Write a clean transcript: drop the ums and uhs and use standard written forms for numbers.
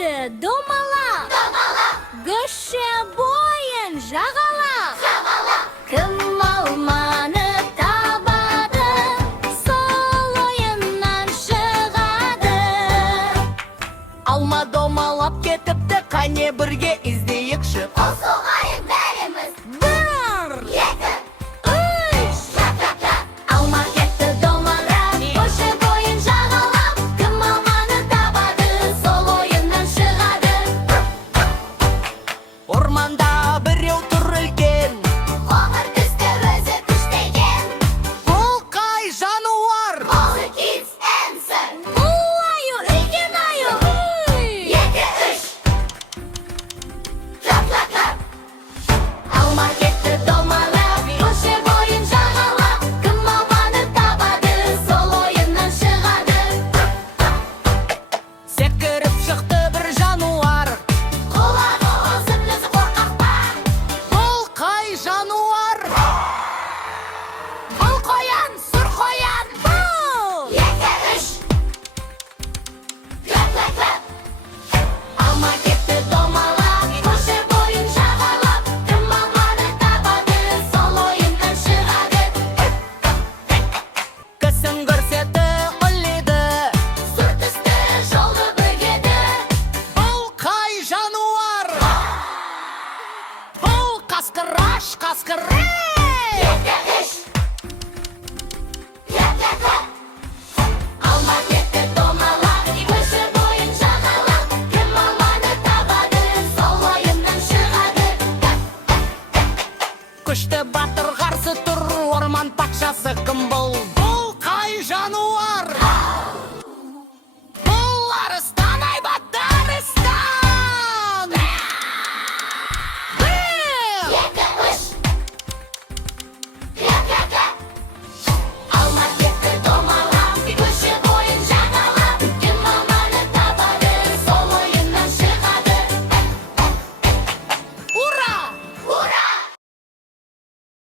кетті домалап, көше бойын жағалап. Кім алманы табады, сол ойыннан шығады. Алма домалап кетіпті, қане бірге іздейікші. Соғайық бәріміз. Бір, Екі, үш. Алма кетті домалап, көше бойын жағалап. Кім алманы табады, сол ойыннан шығады. орманда біреу тұр үлкен, Қоңыр түсті өзі күштеген. бұл қай жануар? All the kids answer. Бұл аю, үлкен аю. Екі, үш. Алма кетті домалап, көше бойын жағалап. Кім алманы табады, сол ойыннан шығады. Секіріп шықты бір жануар, Құлағы ұзын, өзі қорқақ па? бұл қай жануар? Бұл қоян, сұр қоян. Бұл! Екі, үш. Алма кетті домалап, көше бойын жағалап. Кім алманы табады, сол ойыннан шығады. Кісін көрсеті ұлиды, Сұр түсті жолды бөгеді. бұл қай жануар? Бұл қасқыраш, қасқыр. Екі, үш. Алма кетті домалап, көше бойын жағалап. Кім алманы табады, сол ойыннан шығады. Күшті батыр қарсы тұр, орман патшасы кім бұл?